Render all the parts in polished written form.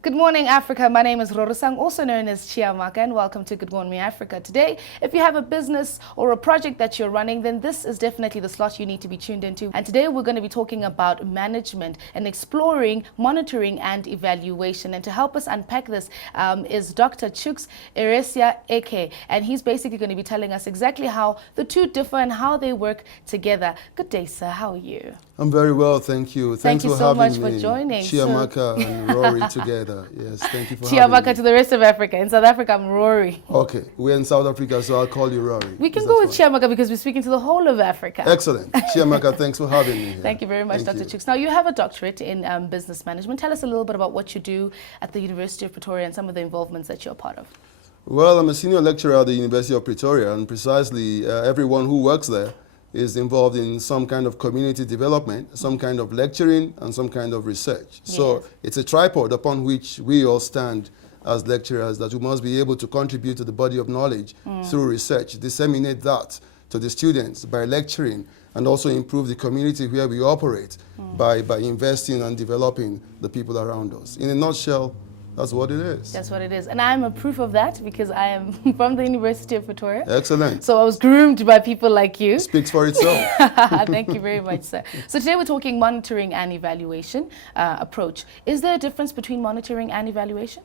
Good morning, Africa. My name is Rorosang, also known as Chiamaka, and welcome to Good Morning Africa. Today, if you have a business or a project that you're running, then this is definitely the slot you need to be tuned into. And today, we're going to be talking about management and exploring monitoring and evaluation. And to help us unpack this is Dr. Chuks Eresia-Eke, and he's basically going to be telling us exactly how the two differ and how they work together. Good day, sir. How are you? I'm very well, thank you. Thank you so much for me. joining. Chiamaka and Rory together. Yes, thank you for having me. Chiamaka to the rest of Africa. In South Africa, I'm Rory. Okay, we're in South Africa, so I'll call you Rory. We can go with Chiamaka because we're speaking to the whole of Africa. Excellent. Chiamaka, thanks for having me here. Thank you very much, Dr. Chuks. Now, you have a doctorate in business management. Tell us a little bit about what you do at the University of Pretoria and some of the involvements that you're a part of. Well, I'm a senior lecturer at the University of Pretoria, and precisely everyone who works there is involved in some kind of community development, some kind of lecturing, and some kind of research. Yes. So it's a tripod upon which we all stand as lecturers, that we must be able to contribute to the body of knowledge through research, disseminate that to the students by lecturing, and also improve the community where we operate by investing and developing the people around us. In a nutshell, that's what it is. That's what it is. And I'm a proof of that because I am from the University of Pretoria. Excellent. So I was groomed by people like you. Speaks for itself. Thank you very much, sir. So today we're talking monitoring and evaluation approach. Is there a difference between monitoring and evaluation?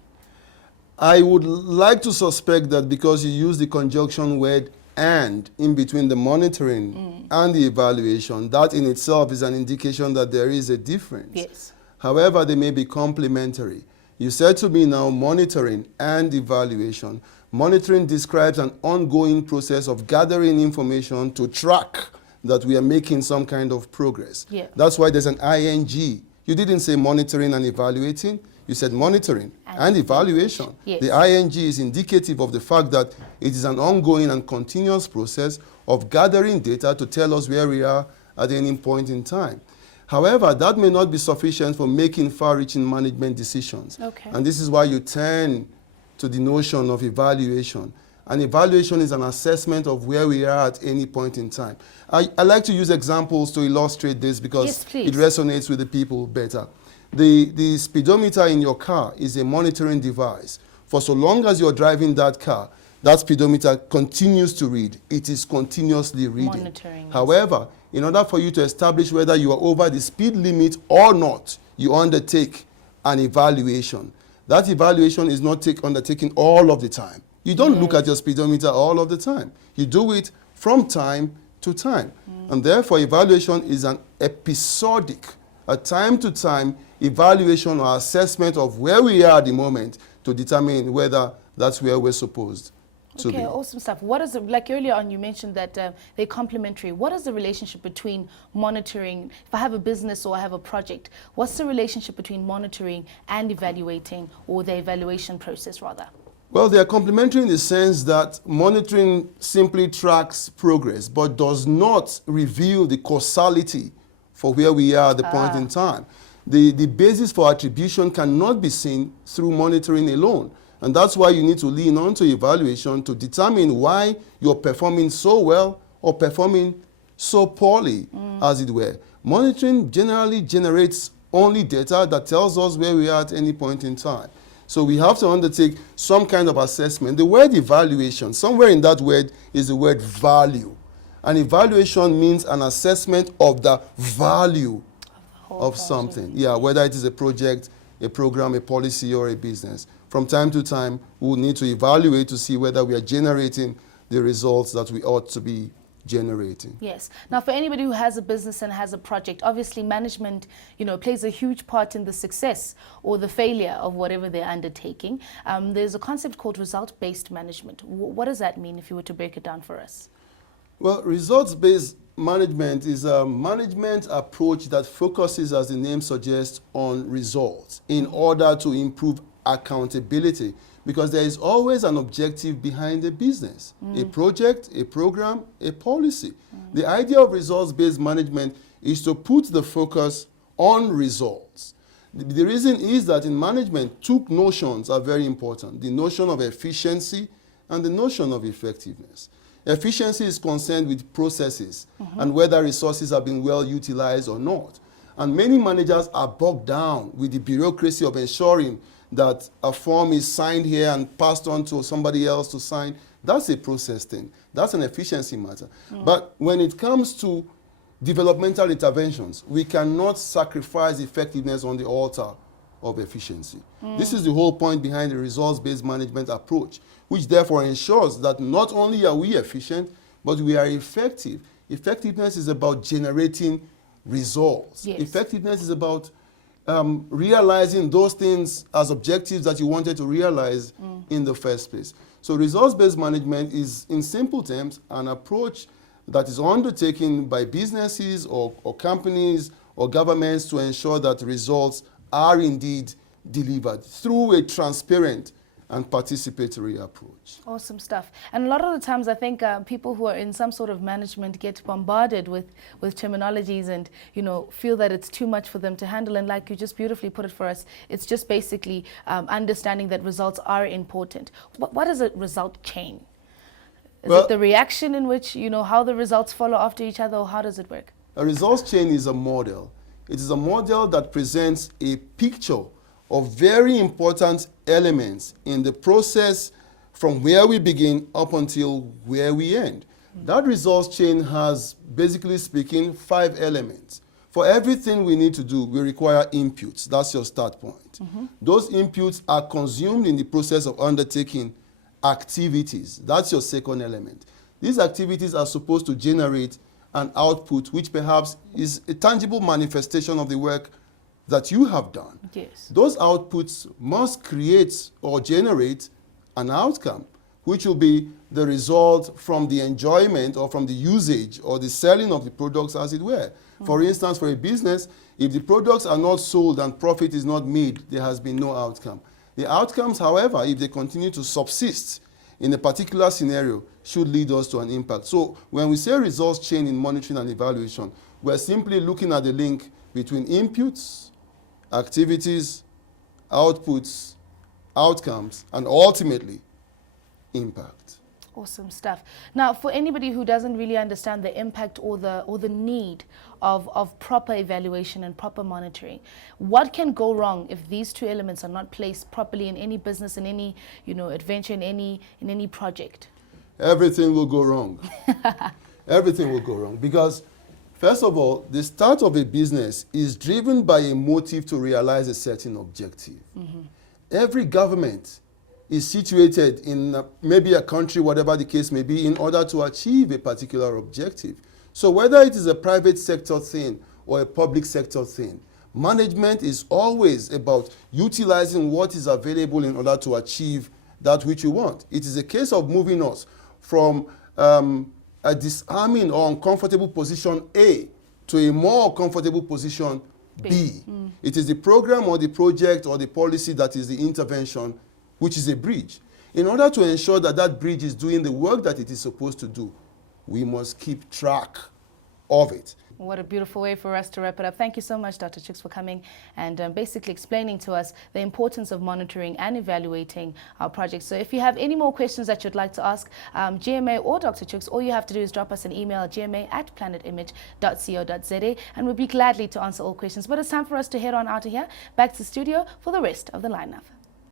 I would like to suspect that because you use the conjunction word and in between the monitoring and the evaluation, that in itself is an indication that there is a difference. Yes. However, they may be complementary. You said to me now monitoring and evaluation. Monitoring describes an ongoing process of gathering information to track that we are making some kind of progress. Yeah. That's why there's an ing. You didn't say monitoring and evaluating. You said monitoring and evaluation. Yes. The ing is indicative of the fact that it is an ongoing and continuous process of gathering data to tell us where we are at any point in time. However, that may not be sufficient for making far-reaching management decisions. Okay. And this is why you turn to the notion of evaluation. And evaluation is an assessment of where we are at any point in time. I like to use examples to illustrate this because it resonates with the people better. The speedometer in your car is a monitoring device. For so long as you're driving that car, that speedometer continues to read. It is continuously reading. Monitoring. However, in order for you to establish whether you are over the speed limit or not, you undertake an evaluation. That evaluation is not undertaken all of the time. You don't look at your speedometer all of the time. You do it from time to time. And therefore, evaluation is an episodic, a time-to-time evaluation or assessment of where we are at the moment to determine whether that's where we're supposed to be. Okay, awesome stuff. What is it, like earlier on you mentioned that they're complementary. What is the relationship between monitoring, if I have a business or I have a project, what's the relationship between monitoring and evaluating, or the evaluation process rather? Well, they are complementary in the sense that monitoring simply tracks progress, but does not reveal the causality for where we are at the point in time. The basis for attribution cannot be seen through monitoring alone. And that's why you need to lean on to evaluation to determine why you're performing so well or performing so poorly, as it were. Monitoring generally generates only data that tells us where we are at any point in time. So we have to undertake some kind of assessment. The word evaluation, somewhere in that word is the word value. And evaluation means an assessment of the value of something. Yeah, whether it is a project, a program, a policy, or a business. From time to time, we will need to evaluate to see whether we are generating the results that we ought to be generating. Yes. Now, for anybody who has a business and has a project, obviously management, plays a huge part in the success or the failure of whatever they're undertaking. There's a concept called result-based management. What does that mean if you were to break it down for us? Well, results-based management is a management approach that focuses, as the name suggests, on results in order to improve accountability, because there is always an objective behind a business, a project, a program, a policy. The idea of results-based management is to put the focus on results. The reason is that in management, two notions are very important: the notion of efficiency and the notion of effectiveness. Efficiency is concerned with processes and whether resources are being well utilized or not. And many managers are bogged down with the bureaucracy of ensuring that a form is signed here and passed on to somebody else to sign. That's a process thing. That's an efficiency matter. But when it comes to developmental interventions, we cannot sacrifice effectiveness on the altar of efficiency. This is the whole point behind the results-based management approach, which therefore ensures that not only are we efficient, but we are effective. Effectiveness is about generating results. Yes. Effectiveness is about realizing those things as objectives that you wanted to realize in the first place. So results-based management is, in simple terms, an approach that is undertaken by businesses or companies or governments to ensure that results are indeed delivered through a transparent and participatory approach. Awesome stuff. And a lot of the times I think people who are in some sort of management get bombarded with terminologies and, feel that it's too much for them to handle. And like you just beautifully put it for us, it's just basically understanding that results are important. What is a result chain? Is it the reaction in which, how the results follow after each other, or how does it work? A results chain is a model. It is a model that presents a picture of very important elements in the process from where we begin up until where we end. That results chain has, basically speaking, 5 elements. For everything we need to do, we require inputs. That's your start point. Those inputs are consumed in the process of undertaking activities. That's your second element. These activities are supposed to generate an output which perhaps is a tangible manifestation of the work that you have done. Yes. Those outputs must create or generate an outcome, which will be the result from the enjoyment or from the usage or the selling of the products, as it were. For instance, for a business, if the products are not sold and profit is not made, there has been no outcome. The outcomes, however, if they continue to subsist in a particular scenario, should lead us to an impact. So when we say results chain in monitoring and evaluation, we're simply looking at the link between inputs, activities, outputs, outcomes, and ultimately, impact. Awesome stuff. Now, for anybody who doesn't really understand the impact or the need of proper evaluation and proper monitoring, what can go wrong if these 2 elements are not placed properly in any business, in any adventure, in any project? Everything will go wrong. Everything will go wrong because, first of all, the start of a business is driven by a motive to realize a certain objective. Every government is situated in maybe a country, whatever the case may be, in order to achieve a particular objective. So whether it is a private sector thing or a public sector thing, management is always about utilizing what is available in order to achieve that which you want. It is a case of moving us from a disarming or uncomfortable position A to a more comfortable position B. It is the program or the project or the policy that is the intervention, which is a bridge. In order to ensure that that bridge is doing the work that it is supposed to do, we must keep track of it. What a beautiful way for us to wrap it up. Thank you so much, Dr. Chuks, for coming and basically explaining to us the importance of monitoring and evaluating our projects. So if you have any more questions that you'd like to ask GMA or Dr. Chuks, all you have to do is drop us an email at gma@planetimage.co.za, and we'll be gladly to answer all questions. But it's time for us to head on out of here, back to the studio for the rest of the lineup.